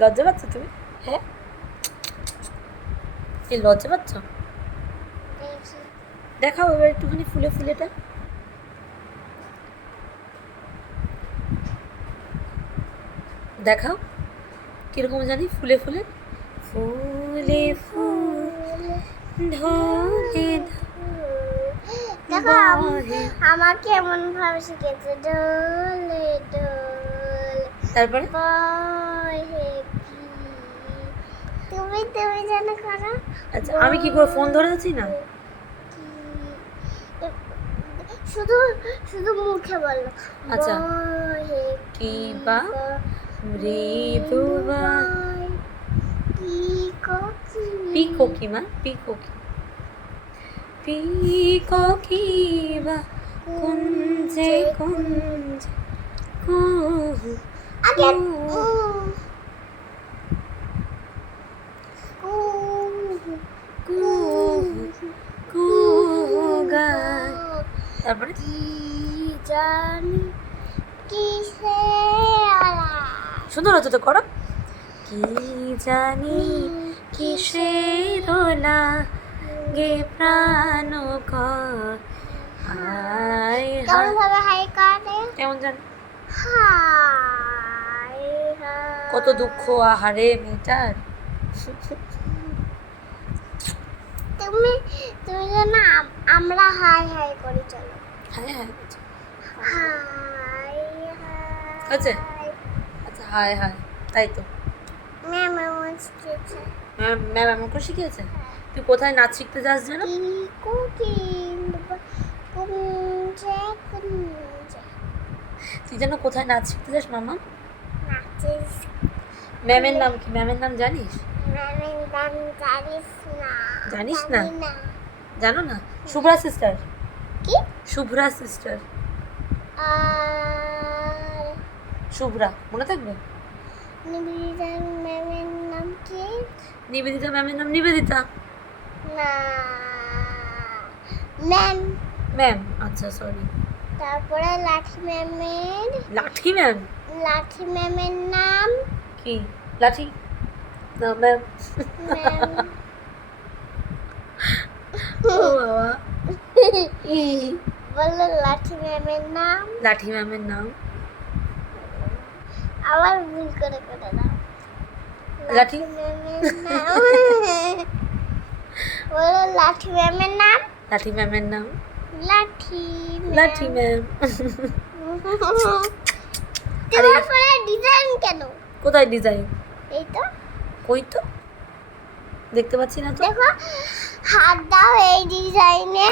লজ্জা পাচ্ছ তুমি? হ্যাঁ, এই লজ্জা পাচ্ছ? দেখাও এবার একটুখানি ফুলে ফুলেটা। দেখাও কিরকম জানি ফুলে ফুলে। ফুলে ফুল ঢলে দেখো আমাকে এমন ভাবে শিখেছে ডোলে ডোলে তারপরে বহে কি তুমি তুমি জানো করো। আচ্ছা আমি কি করে ফোন ধরে আছি না? শুধু শুধু মুখে বলো। আচ্ছা বহে কি বা মৃদু বা পিকো কি মা পিকো কি পিকো কি বা কুঞ্জে কুঞ্জে কুহু আগে কুহু কুহু গায়। তারপরে কি জানি কিসে সুন্দর হচ্ছে তো, করো। কি জানি কিসের লাগে প্রাণ হায় কেমন ভাবে হাই করে কেমন জানি হাই কত দুঃখ আহারে মেয়েটার। তুমি তুমি জানো আমরা হাই হাই করি চলো হ্যাঁ হ্যাঁ হাই হচ্ছে? আচ্ছা হায় হায়, তাই তো ম্যাম এমন শিখেছে ম্যাম এমন করে শিখিয়েছে। তুই কোথায় নাচ শিখতে যাস যেন? কুঞ্জে কুঞ্জে তুই যেন কোথায় নাচ শিখতে যাস মামা? নাচিস ম্যামের নাম কি? ম্যামের নাম জানিস? ম্যামের নাম জানিস না জানিস না? জানি না জানো না? শুভ্রা সিস্টার। কি শুভ্রা সিস্টার, আর শুভ্রা, মনে থাকবে? নিবেদিতা ম্যামের নাম কি নিবেদিতা ম্যামের নাম নিবেদিতা। না ম্যাম ম্যাম, আচ্ছা সরি। তারপরে লাঠি ম্যামের লাঠি ম্যাম? লাঠি ম্যামের নাম কি লাঠি? না ম্যাম। ম্যাম ও বাবা, বললো লাঠি ম্যামের নাম লাঠি ম্যামের নাম আবার ভুল করে দাও লাঠি ম্যামের নাম বললো লাঠি ম্যামের নাম লাঠি ম্যামের নাম লাঠি লাঠি ম্যাম। তোমার পরে ডিজাইন কেন কোথায় ডিজাইন? এই তো কই তো দেখতে পাচ্ছি না তো। দেখো হাত দাও এই ডিজাইনে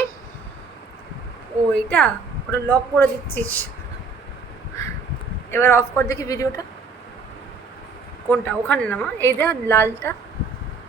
ও এটা, ওটা লক করে দিচ্ছিস। এবার অফ কর দেখি ভিডিওটা। কোনটা? ওখানে না মা, এই দেখ লালটা।